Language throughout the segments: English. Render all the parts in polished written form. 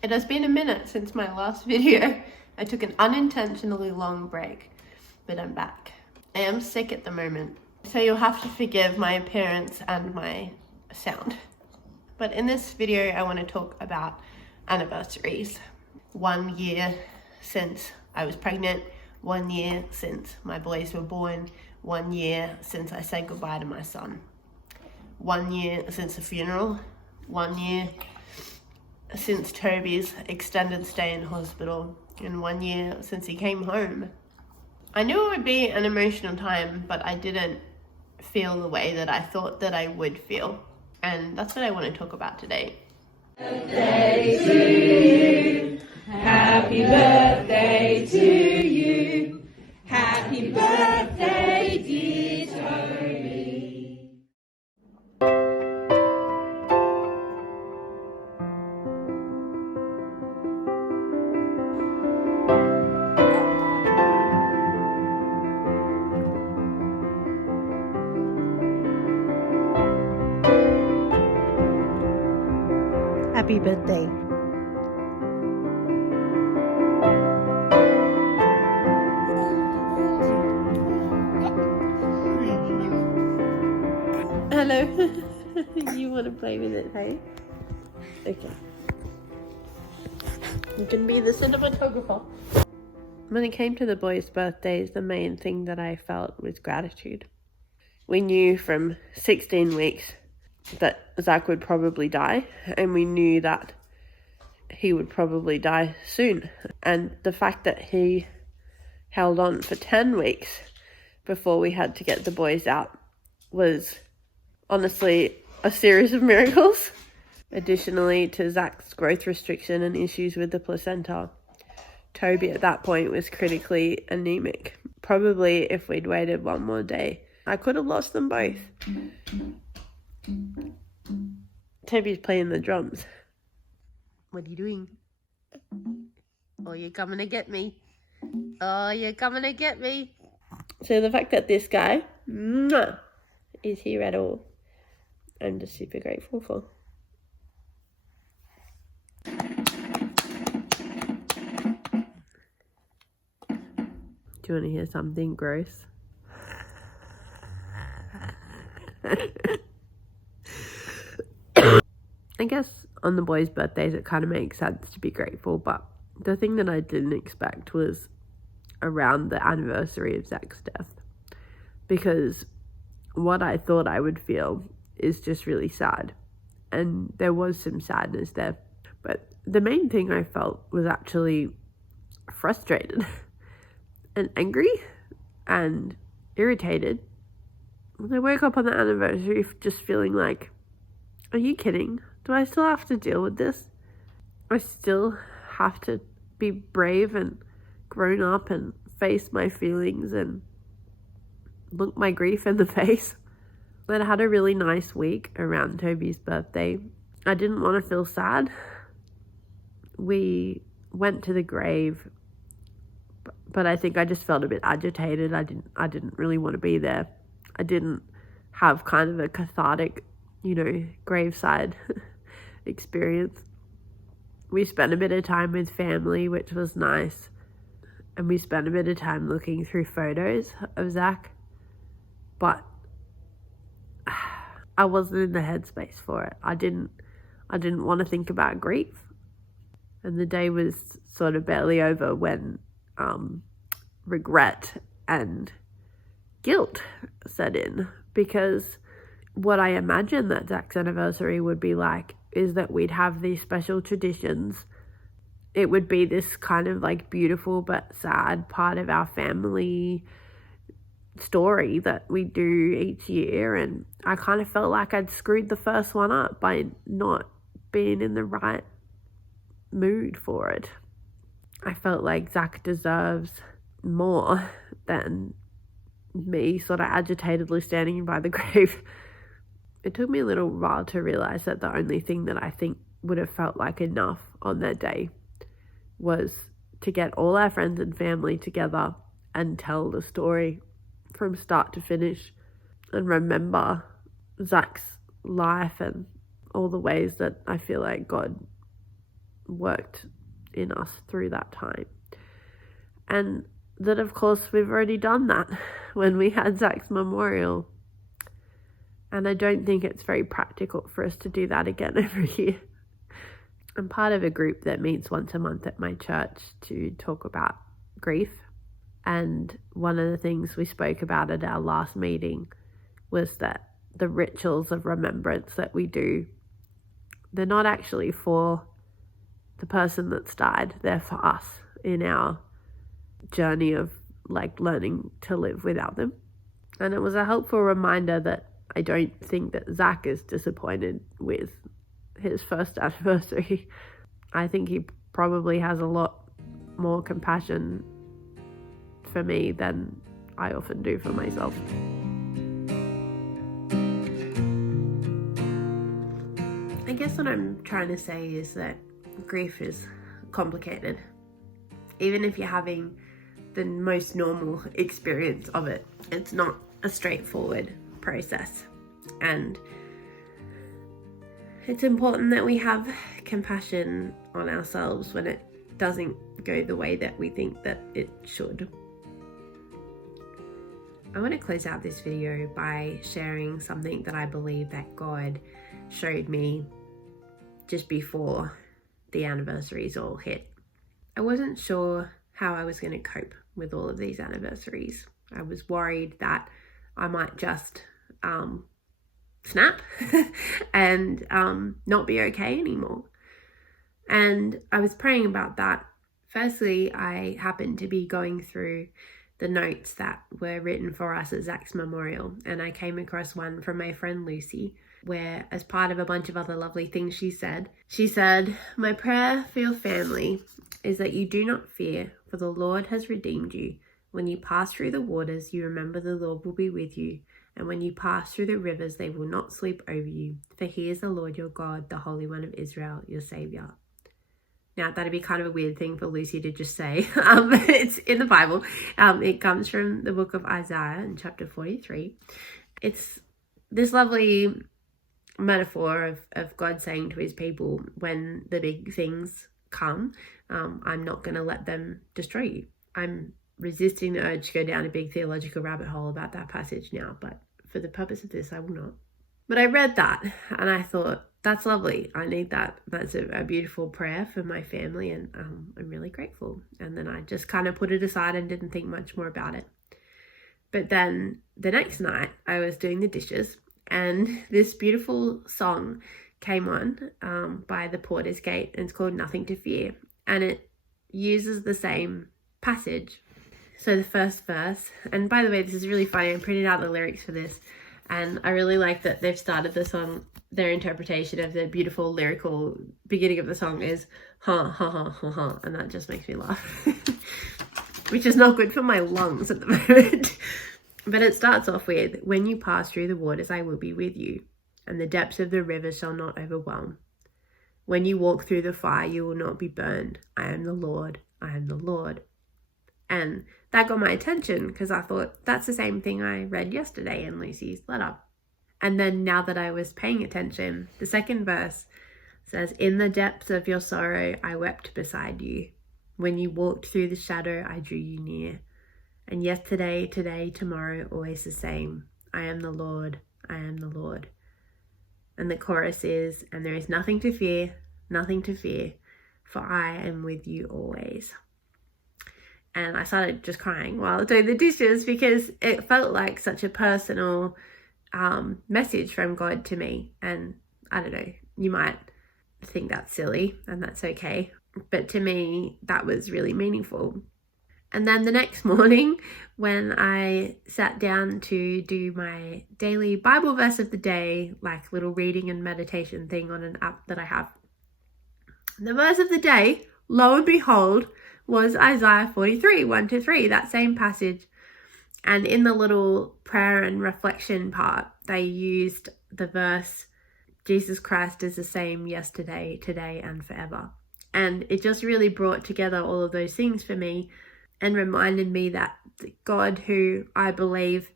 It has been a minute since my last video. I took an unintentionally long break, but I'm back. I am sick at the moment, so you'll have to forgive my appearance and my sound. But in this video, I want to talk about anniversaries. 1 year since I was pregnant, 1 year since my boys were born, 1 year since I said goodbye to my son. 1 year since the funeral, 1 year since Toby's extended stay in hospital, and 1 year since he came home. I knew it would be an emotional time, but I didn't feel the way that I thought that I would feel. And that's what I want to talk about today. Birthday to you. Happy birthday to you. Happy birthday, dear Toby. Happy birthday. Hello. You want to play with it, hey? Okay. You can be the cinematographer. When it came to the boys' birthdays, the main thing that I felt was gratitude. We knew from 16 weeks that Zach would probably die, and we knew that he would probably die soon. And the fact that he held on for 10 weeks before we had to get the boys out was honestly a series of miracles. Additionally to Zach's growth restriction and issues with the placenta, Toby at that point was critically anemic. Probably if we'd waited one more day, I could have lost them both. Toby's playing the drums. What are you doing? Oh, you're coming to get me. Oh, you're coming to get me. So the fact that this guy is here at all, I'm just super grateful for. Do you want to hear something gross? I guess on the boys' birthdays it kind of makes sense to be grateful, but the thing that I didn't expect was around the anniversary of Zach's death, because what I thought I would feel is just really sad, and there was some sadness there, but the main thing I felt was actually frustrated and angry and irritated. When I woke up on the anniversary just feeling like, are you kidding? Do I still have to deal with this? I still have to be brave and grown up and face my feelings and look my grief in the face. But I had a really nice week around Toby's birthday. I didn't want to feel sad. We went to the grave, but I think I just felt a bit agitated. I didn't really want to be there. I didn't have kind of a cathartic, graveside experience. We spent a bit of time with family, which was nice. And we spent a bit of time looking through photos of Zach. But I wasn't in the headspace for it. I didn't want to think about grief. And the day was sort of barely over when regret and guilt set in, because what I imagined that Zach's anniversary would be like is that we'd have these special traditions. It would be this kind of like beautiful but sad part of our family story that we do each year, and I kind of felt like I'd screwed the first one up by not being in the right mood for it. I felt like Zach deserves more than me sort of agitatedly standing by the grave. It took me a little while to realize that the only thing that I think would have felt like enough on that day was to get all our friends and family together and tell the story from start to finish and remember Zach's life and all the ways that I feel like God worked in us through that time. And that, of course, we've already done that when we had Zach's memorial. And I don't think it's very practical for us to do that again every year. I'm part of a group that meets once a month at my church to talk about grief. And one of the things we spoke about at our last meeting was that the rituals of remembrance that we do, they're not actually for the person that's died. They're for us in our journey of like learning to live without them. And it was a helpful reminder that I don't think that Zach is disappointed with his first anniversary. I think he probably has a lot more compassion for me than I often do for myself. I guess what I'm trying to say is that grief is complicated. Even if you're having the most normal experience of it, it's not a straightforward process. And it's important that we have compassion on ourselves when it doesn't go the way that we think that it should. I want to close out this video by sharing something that I believe that God showed me just before the anniversaries all hit. I wasn't sure how I was going to cope with all of these anniversaries. I was worried that I might just snap and not be okay anymore. And I was praying about that. Firstly, I happened to be going through the notes that were written for us at Zach's memorial, and I came across one from my friend Lucy, where as part of a bunch of other lovely things she said, "My prayer for your family is that you do not fear, for the Lord has redeemed you. When you pass through the waters, you remember the Lord will be with you. And when you pass through the rivers, they will not sweep over you. For he is the Lord your God, the Holy One of Israel, your Saviour." Now, that'd be kind of a weird thing for Lucy to just say. It's in the Bible. It comes from the book of Isaiah in chapter 43. It's this lovely metaphor of God saying to his people, when the big things come, I'm not going to let them destroy you. I'm resisting the urge to go down a big theological rabbit hole about that passage now, but for the purpose of this, I will not. But I read that and I thought, that's lovely. I need that. That's a beautiful prayer for my family, and I'm really grateful. And then I just kind of put it aside and didn't think much more about it. But then the next night I was doing the dishes, and this beautiful song came on by the Porter's Gate, and it's called Nothing to Fear. And it uses the same passage. So the first verse, and by the way, this is really funny. I printed out the lyrics for this, and I really like that they've started the song. Their interpretation of the beautiful lyrical beginning of the song is ha ha ha ha ha, and that just makes me laugh, which is not good for my lungs at the moment. But it starts off with, "When you pass through the waters, I will be with you, and the depths of the river shall not overwhelm. When you walk through the fire, you will not be burned. I am the Lord, I am the Lord." And that got my attention because I thought, that's the same thing I read yesterday in Lucy's letter. And then now that I was paying attention, the second verse says, "In the depths of your sorrow, I wept beside you. When you walked through the shadow, I drew you near. And yesterday, today, tomorrow, always the same. I am the Lord, I am the Lord." And the chorus is, "And there is nothing to fear, for I am with you always." And I started just crying while doing the dishes because it felt like such a personal message from God to me. And I don't know, you might think that's silly, and that's okay, but to me that was really meaningful. And then the next morning, when I sat down to do my daily Bible verse of the day, like little reading and meditation thing on an app that I have, the verse of the day, lo and behold, was Isaiah 43, 1-3, that same passage. And in the little prayer and reflection part, they used the verse, "Jesus Christ is the same yesterday, today, and forever." And it just really brought together all of those things for me and reminded me that God, who I believe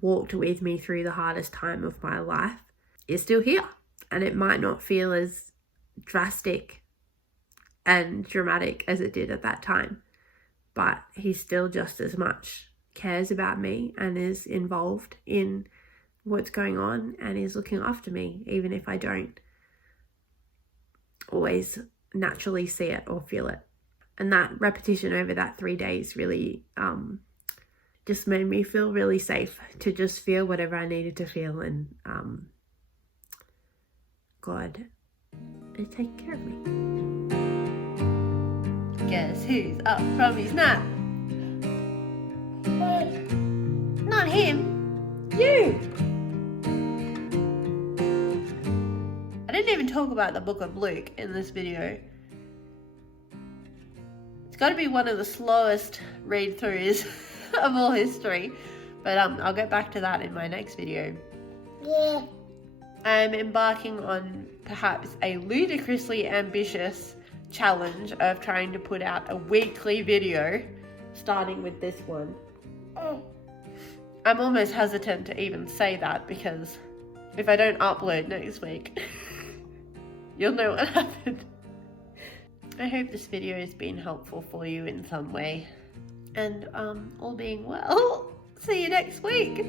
walked with me through the hardest time of my life, is still here. And it might not feel as drastic and dramatic as it did at that time. But he still just as much cares about me and is involved in what's going on and is looking after me, even if I don't always naturally see it or feel it. And that repetition over that 3 days really just made me feel really safe to just feel whatever I needed to feel, and God is taking care of me. Guess who's up from his nap? Not him. You. I didn't even talk about the book of Luke in this video. It's got to be one of the slowest read-throughs of all history, but I'll get back to that in my next video. Yeah. I'm embarking on perhaps a ludicrously ambitious challenge of trying to put out a weekly video, starting with this one. I'm almost hesitant to even say that, because if I don't upload next week, you'll know what happened. I hope this video has been helpful for you in some way, and all being well, see you next week.